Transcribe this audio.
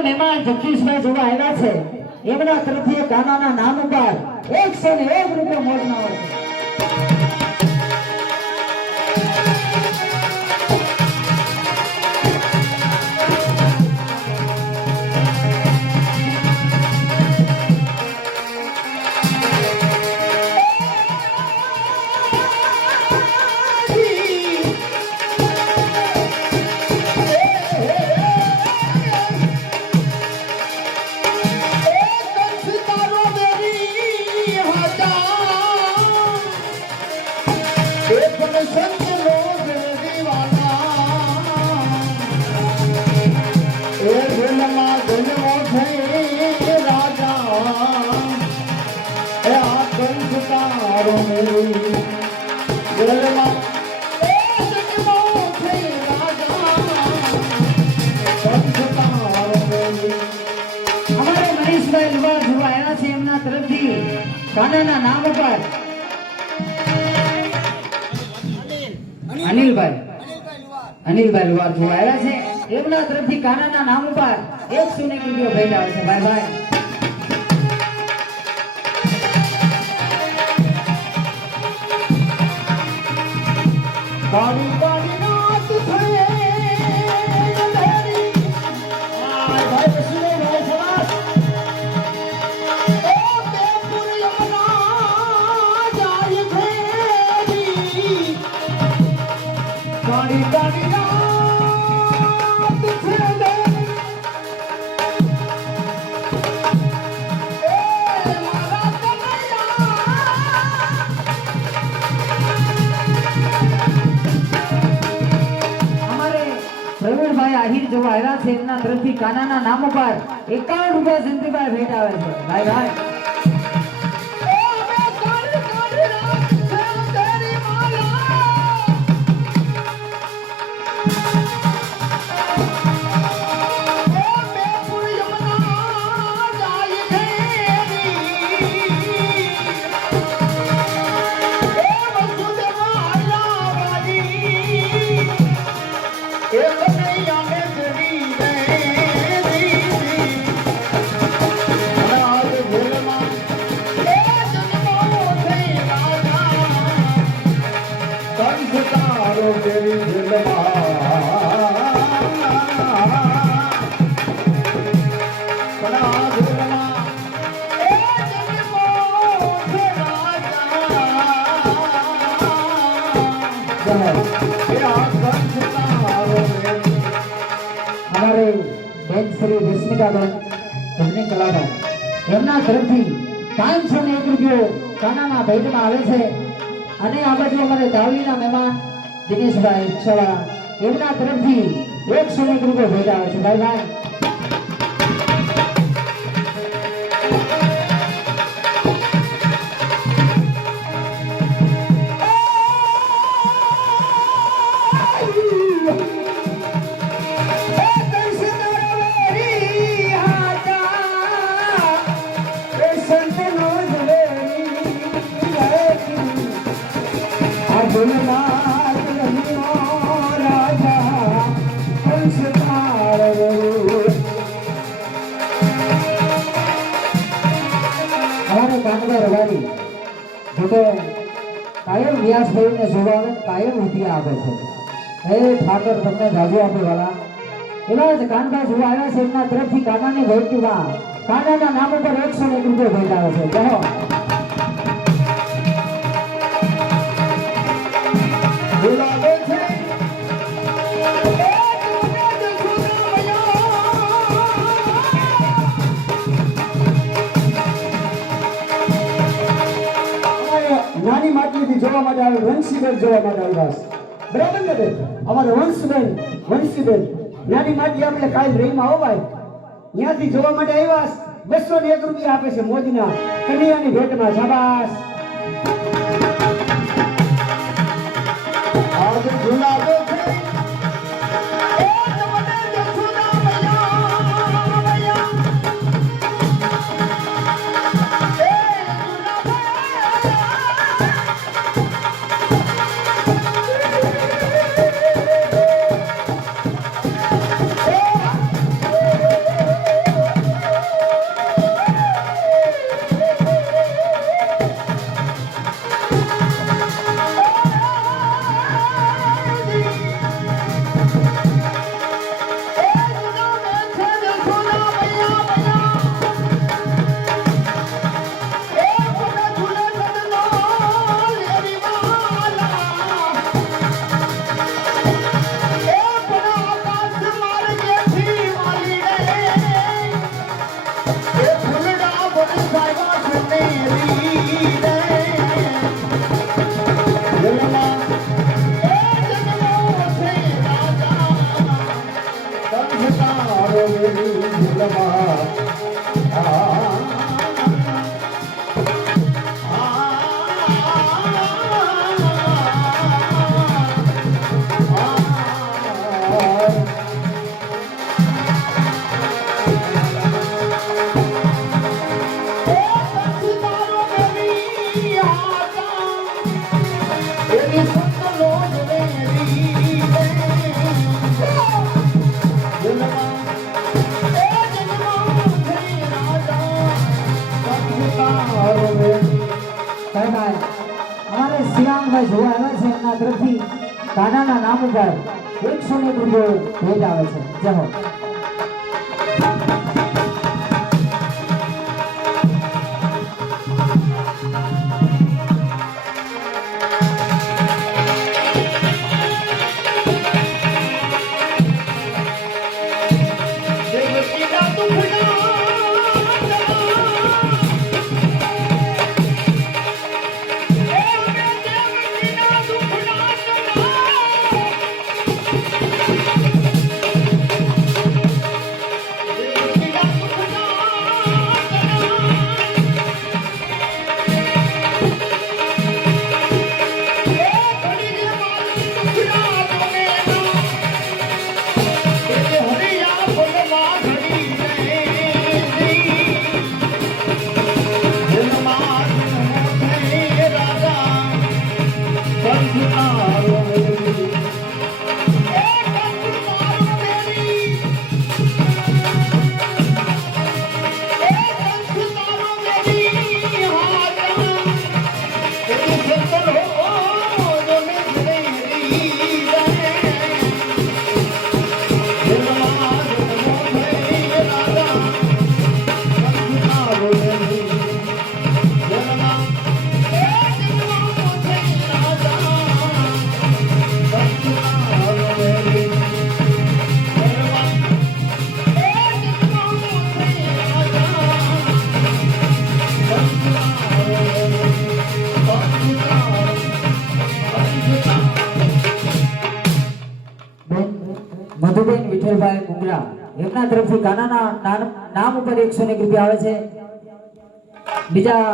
મહેમાન જગદીશભાઈ જોવા આવ્યા છે એમના તરફથી કાનાના નામ ઉપર 101 રૂપિયા મોજના હોય છે. કાનાના નામ ઉપર અનિલભાઈ લુવાર જોવા આવ્યા છે એમના તરફથી કાનાના નામ ઉપર 101 રૂપિયા ભેટ આવે છે. ભાઈ ભાઈ કાળી કાળી રાત થયે અંધારી ભાઈ બસુને ભાઈ સવાસ કાળી કાળી રાત થયે આહિર જોવા આવ્યા છે એમના તરફથી કાનાના નામ ઉપર 51 રૂપિયા જયંતિભાઈ ભેટ આવે છે. ભાઈ ભાઈ हमारे बेन श्री रश्मिकाबेन તમને કલાકાર એમના તરફથી 501 રૂપિયો કાનાના ભેટમાં આવે છે. અને આ બાજુ અમારે દાવલીના મહેમાન દિનેશભાઈ છવા એમના તરફથી 101 રૂપિયો ભેટ આવે છે. ભાઈ ભાઈ કાયમ વ્યાસભાઈને જોવા કાયમ રૂપિયા આપે છે. હે ઠાકર તમને જાજુ આપે વાલા એવા જ કાનભાઈ જોવા આવ્યા છે એમના તરફથી કાનાની ભેટમાં કાનાના નામ ઉપર 101 રૂપિયા ભેટ આવે છે. કહો બોલાવે છે નાની માટલીથી જોવા માટે આવે વંશીબેન જોવા માટે આવ્યા બરાબર ને બેન અમારે વંશીબેન નાની માટલી આપણે કાલ રેલમાં આવાય ત્યાંથી જોવા માટે આવ્યા 201 રૂપિયા આપે છે મોજના કન્યાની ભેટમાં. શાબાશ આજ ગુલાબો છે કાનાભાઈ જોવા આવ્યા છે એમના તરફથી કાનાના નામ ઉપર 101 રૂપિયો ભેટ આવે છે. જય હો. મધુબેન વિઠ્ઠલભાઈ મુંગરા એમના તરફથી કાનાના નામ ઉપર 101 રૂપિયા આવે છે. બીજા